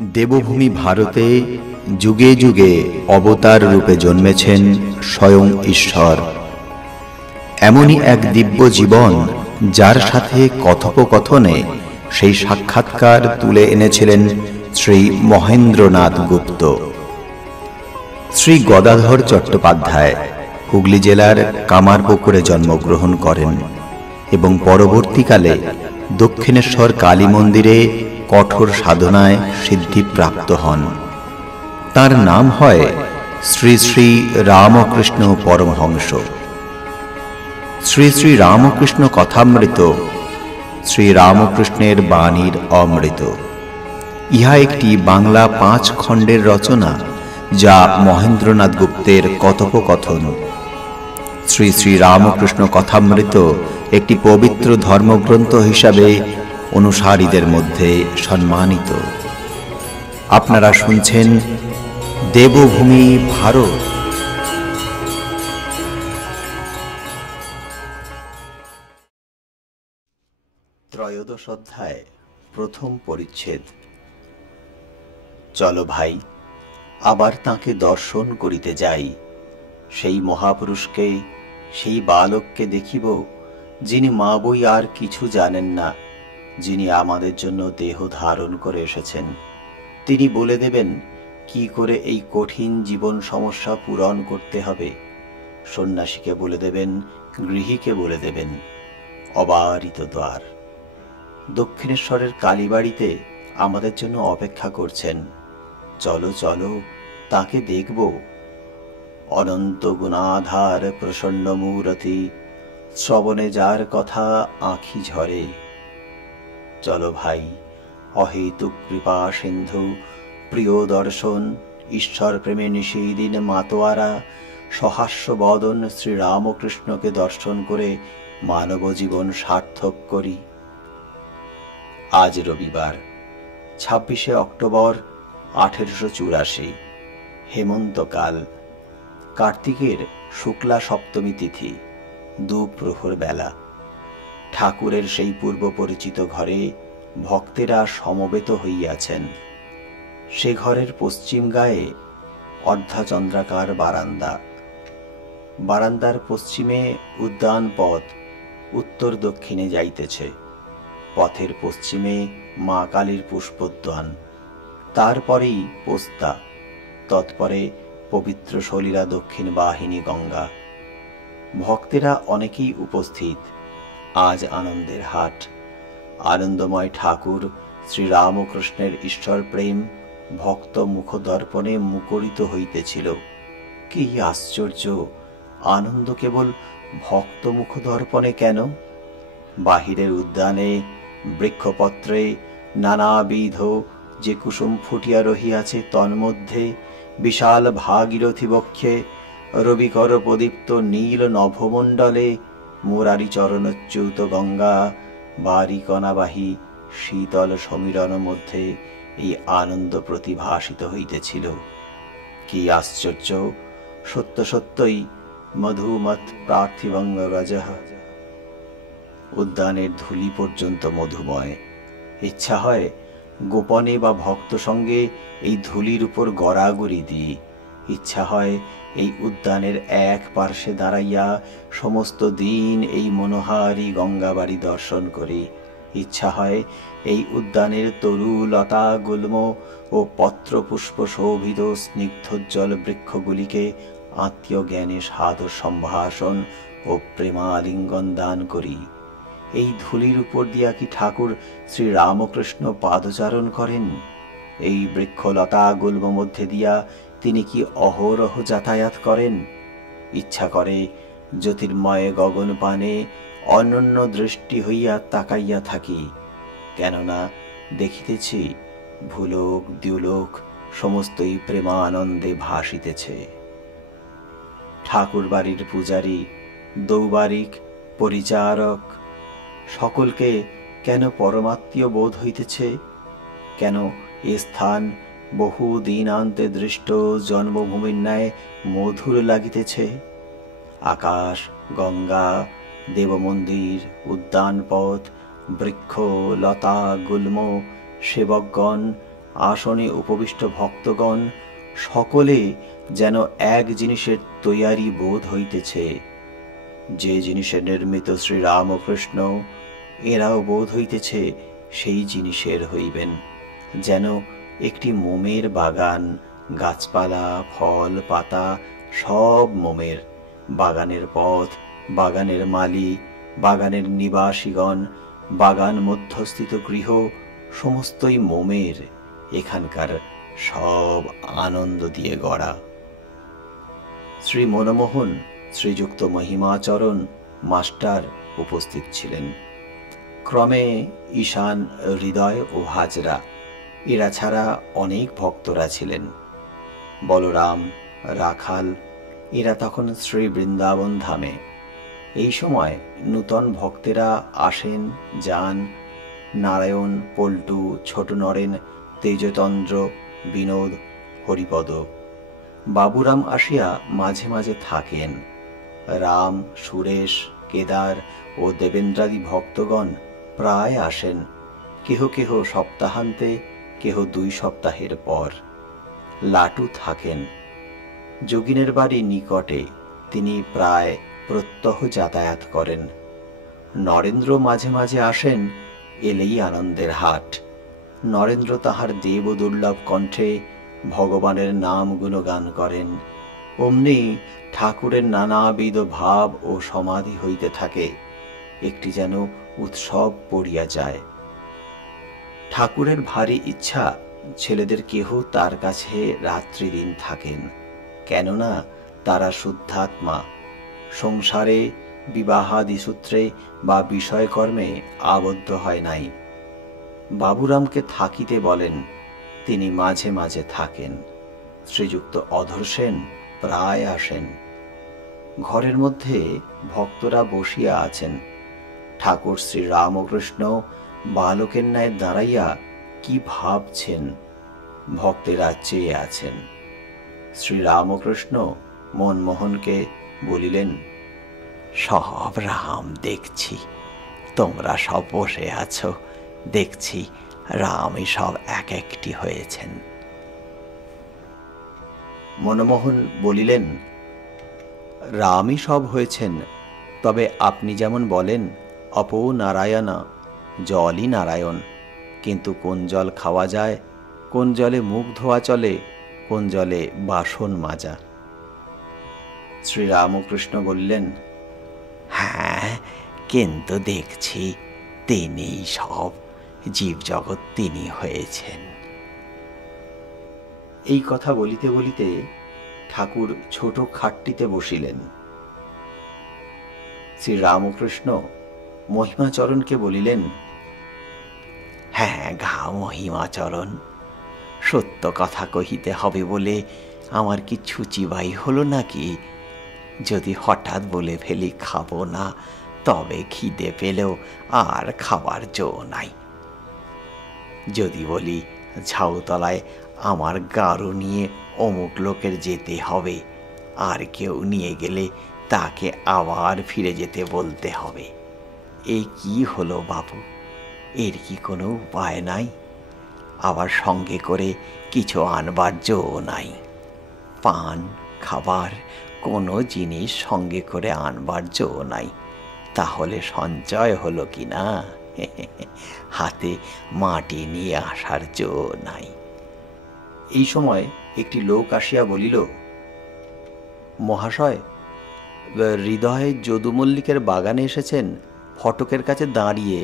দেবভূমি ভারতে যুগে যুগে অবতার রূপে জন্মেছেন স্বয়ং ঈশ্বর। এমনই এক দিব্য জীবন যার সাথে কথোপকথনে সেই সাক্ষাৎকার তুলে এনেছিলেন শ্রী মহেন্দ্রনাথ গুপ্ত। শ্রী গদাধর চট্টোপাধ্যায় হুগলি জেলার কামারপুকুরে জন্মগ্রহণ করেন এবং পরবর্তীকালে দক্ষিণেশ্বর কালী মন্দিরে কঠোর সাধনায় সিদ্ধিপ্রাপ্ত হন। তার নাম হয় শ্রী শ্রী রামকৃষ্ণ পরমহংস। শ্রী শ্রী রামকৃষ্ণ কথামৃত শ্রী রামকৃষ্ণের বাণীর অমৃত। ইহা একটি বাংলা 5 খণ্ডের রচনা, যা মহেন্দ্রনাথ গুপ্তের কথোপকথন। শ্রী শ্রী রামকৃষ্ণ কথামৃত একটি পবিত্র ধর্মগ্রন্থ হিসাবে অনুসারীদের মধ্যে সম্মানিত। আপনারা শুনছেন দেবভূমি ভারত। ত্রয়োদশ অধ্যায়, প্রথম পরিচ্ছেদ। চলো ভাই, আবার তাঁকে দর্শন করিতে যাই। সেই মহাপুরুষকে, সেই বালককে দেখিব, যিনি মা বই আর কিছু জানেন না, যিনি আমাদের জন্য দেহ ধারণ করে এসেছেন। তিনি বলে দেবেন কি করে এই কঠিন জীবন সমস্যা পূরণ করতে হবে। সন্ন্যাসীকে বলে দেবেন, গৃহীকে বলে দেবেন। অবারিত দ্বার। দক্ষিণেশ্বরের কালীবাড়িতে আমাদের জন্য অপেক্ষা করছেন। চলো চলো, তাকে দেখব। অনন্ত গুণাধার প্রসন্ন মূরতি, শ্রবণে যার কথা আঁখি ঝরে। চলো ভাই, অহেতুক কৃপা সিন্ধু প্রিয় দর্শন, ঈশ্বর প্রেমে নিশিদিন মাতোয়ারা সহাস্য বদন শ্রীরামকৃষ্ণকে দর্শন করে মানব জীবন সার্থক করি। আজ রবিবার, 26শে অক্টোবর 1884, হেমন্তকাল, কার্তিকের শুক্লা সপ্তমী তিথি, দুপ্রহর বেলা। ঠাকুরের সেই পূর্ব পরিচিত ঘরে ভক্তেরা সমবেত হইয়াছেন। সে ঘরের পশ্চিম গায়ে অর্ধাচন্দ্রাকার বারান্দা। বারান্দার পশ্চিমে উদ্যান পথ উত্তর দক্ষিণে যাইতেছে। পথের পশ্চিমে মা কালীর পুষ্পোদ্যান, তারপরেই পোস্তা, তৎপরে পবিত্র সলিলা দক্ষিণ বাহিনী গঙ্গা। ভক্তেরা অনেকেই উপস্থিত। আজ আনন্দের হাট। আনন্দময় ঠাকুর শ্রীরামকৃষ্ণের ঈশ্বর প্রেম ভক্ত মুখদর্পণে মুখরিত হইতেছিল। কি আশ্চর্য! আনন্দ কেবল ভক্ত মুখদর্পণে কেন? বাহিরের উদ্যানে বৃক্ষপত্রে নানাবিধ যে কুসুম ফুটিয়া রহিয়াছে, তন্মধ্যে বিশাল ভাগীরথী বক্ষে রবিকর প্রদীপ্ত নীল নভমণ্ডলে মুরারি চরণচ্যুত গঙ্গা বারিকণাবাহী শীতল সমীরণ মধ্যে এই আনন্দ প্রতিভাসিত হইতেছিল। কি আশ্চর্য! সত্য সত্যই মধুমৎ পার্থিবং রজঃ। উদ্যানের ধূলি পর্যন্ত মধুময়। ইচ্ছা হয় গোপনে বা ভক্ত সঙ্গে এই ধূলির উপর গড়াগড়ি দিই। ইচ্ছা হয় এই উদ্যানের এক পার্শ্বে দাঁড়াইয়া সমস্ত দিন এই মনোহারী গঙ্গাবাড়ি দর্শন করি। ইচ্ছা হয় এই উদ্যানের তরু লতা গুল্ম ও পত্রপুষ্প শোভিত স্নিগ্ধোজ্জ্বল বৃক্ষগুলিকে আত্মীয় জ্ঞানে সাদর সম্ভাষণ ও প্রেমালিঙ্গন দান করি। এই ধূলির উপর দিয়া কি ঠাকুর শ্রী রামকৃষ্ণ পাদচারণ করেন? এই বৃক্ষলতা গুল্ম মধ্যে দিয়া তিনি কি অহরহ যাতায়াত করেন? ইচ্ছা করে জ্যোতির্ময় গগন পানে অনন্য দৃষ্টি হইয়া তাকাইয়া থাকি, কেননা দেখিতেছি ভূলোক দ্যুলোক সমস্তই প্রেমানন্দে ভাসিতেছে। ঠাকুর বাড়ির পূজারী, দৌবারিক, পরিচারক সকলকে কেন পরমাত্মীয় বোধ হইতেছে? কেন এ স্থান বহু দিনান্তে দৃষ্ট জন্মভূমির ন্যায় মধুর লাগিতেছে? আকাশ, গঙ্গা, দেবমন্দির, উদ্যানপথ, বৃক্ষ লতা গুল্ম, সেবকগণ আসনে উপবিষ্ট ভক্তগণ সকলে যেন এক জিনিসের তৈয়ারি বোধ হইতেছে। যে জিনিসের নির্মিত শ্রীরামকৃষ্ণ, এরাও বোধ হইতেছে সেই জিনিসের হইবেন। যেন একটি মোমের বাগান, গাছপালা, ফল, পাতা সব মোমের। বাগানের পথ, বাগানের মালি, বাগানের নিবাসীগণ, বাগান মধ্যস্থিত গৃহ সমস্তই মোমের। এখানকার সব আনন্দ দিয়ে গড়া। শ্রী মনমোহন, শ্রীযুক্ত মহিমাচরণ মাস্টার উপস্থিত ছিলেন। ক্রমে ঈশান, হৃদয় ও হাজরা, এরা ছাড়া অনেক ভক্তরা ছিলেন। বলরাম, রাখাল, এরা তখন শ্রী বৃন্দাবন ধামে। এই সময় নূতন ভক্তেরা আসেন যান। নারায়ণ, পল্টু, ছোট নরেন, তেজতন্দ্র, বিনোদ, হরিপদ, বাবুরাম আসিয়া মাঝে মাঝে থাকেন। রাম, সুরেশ, কেদার ও দেবেন্দ্রাদি ভক্তগণ প্রায় আসেন, কেহ কেহ সপ্তাহান্তে, কেহ 2 সপ্তাহের পর। লাটু থাকেন। যোগিনের বাড়ি নিকটে, তিনি প্রায় প্রত্যহ যাতায়াত করেন। নরেন্দ্র মাঝে মাঝে আসেন, এলেই আনন্দের হাট। নরেন্দ্র তাহার দেব দুর্লভ কণ্ঠে ভগবানের নাম গুণগান করেন। অমনি ঠাকুরের নানাবিধ ভাব ও সমাধি হইতে থাকে। একটি যেন উৎসব পড়িয়া যায়। ঠাকুরের ভারী ইচ্ছা ছেলেদের কেহ তার কাছে রাত্রিদিন থাকেন, কেননা তারা শুদ্ধাত্মা, সংসারে, বিবাহাদি সূত্রে বা বিষয়কর্মে আবদ্ধ হয় নাই। বাবুরামকে থাকিতে বলেন, তিনি মাঝে মাঝে থাকেন। শ্রীযুক্ত অধর সেন প্রায় আসেন। ঘরের মধ্যে ভক্তরা বসিয়া আছেন। ঠাকুর শ্রী রামকৃষ্ণ বালকের ন্যায় দাঁড়াইয়া কি ভাবছেন, ভক্তেরা চেয়ে আছেন। শ্রী রামকৃষ্ণ মনমোহনকে বলিলেন, সব রাম দেখছি, তোমরা সব বসে আছো, দেখছি রামই সব এক একটি হয়েছেন। মনমোহন বলিলেন, রামই সব হয়েছেন, তবে আপনি যেমন বলেন অপো নারায়ণা, জলই নারায়ণ, কিন্তু কোন জল খাওয়া যায়, কোন জলে মুখ ধোয়া চলে, কোন জলে বাসন মাজা। শ্রীরামকৃষ্ণ বললেন, হ্যাঁ, কিন্তু দেখছি তিনিই সব, জীবজগৎ তিনি হয়েছেন। এই কথা বলিতে বলিতে ঠাকুর ছোট খাটটিতে বসিলেন। শ্রীরামকৃষ্ণ মহিমাচরণকে বলিলেন, হ্যাঁ গা মহিমাচরণ, সত্য কথা কহিতে হবে বলে আমার কি ছুচিবাই হলো নাকি? যদি হঠাৎ বলে ফেলি খাবো না, তবে খিদে পেলেও আর খাবার জো নাই। যদি বলি ঝাউতলায় আমার গাড়ো নিয়ে অমুক লোকের যেতে হবে, আর কেউ নিয়ে গেলে তাকে আবার ফিরে যেতে বলতে হবে। এই কি হলো বাবু, এর কি কোনো উপায় নাই? আবার সঙ্গে করে কিছু আনবার জো নাই। পান, খাবার, কোনো জিনিস সঙ্গে করে আনবার জো নাই। তাহলে সঞ্চয় হলো কি না? হাতে মাটি নিয়ে আসার জো নাই। এই সময় একটি লোক আসিয়া বলিল, মহাশয়, হৃদয় যদু মল্লিকের বাগানে এসেছেন, ফটকের কাছে দাঁড়িয়ে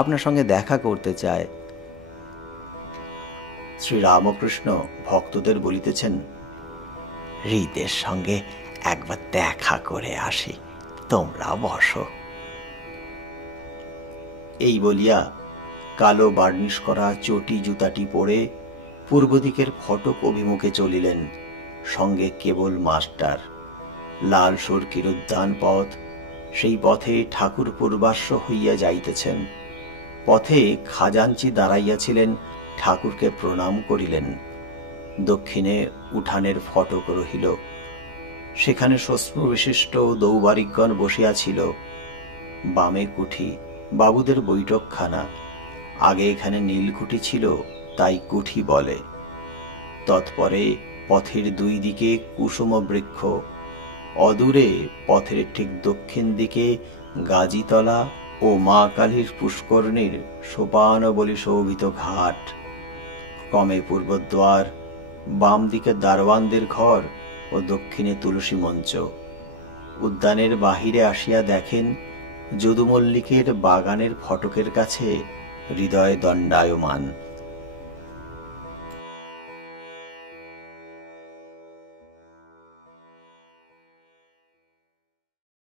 আপনার সঙ্গে দেখা করতে চায়। শ্রীরামকৃষ্ণ ভক্তদের বলিতেছেন, হৃদের সঙ্গে একবার দেখা করে আসি, তোমরা বসো। এই বলিয়া কালো বার্নিশ করা চটি জুতাটি পরে পূর্ব দিকের ফটক অভিমুখে চলিলেন। সঙ্গে কেবল মাস্টার। লাল সরকির উদ্যান পথ, সেই পথে ঠাকুর পূর্বাশ্ব হইয়া যাইতেছেন। পথে খাজাঞ্চি দাঁড়াইয়াছিলেন, ঠাকুরকে প্রণাম করিলেন। দক্ষিণে উঠানের ফটক রহিল, সেখানে শস্ত্রবিশিষ্ট দৌবারিকগণ বসিয়াছিল। বামে কুঠি, বাবুদের বৈঠকখানা। আগে এখানে নীলকুঠি ছিল, তাই কুঠি বলে। তৎপরে পথের দুই দিকে কুসুম বৃক্ষ, অদূরে পথের ঠিক দক্ষিণ দিকে গাজীতলা ও মা কালীর পুষ্করণীর সোপানবলী শোভিত ঘাট, ক্রমে পূর্বদ্বার, বাম দিকে দারোয়ানদের ঘর ও দক্ষিণে তুলসী মঞ্চ। উদ্যানের বাহিরে আসিয়া দেখেন যদুমল্লিকের বাগানের ফটকের কাছে হৃদয় দণ্ডায়মান।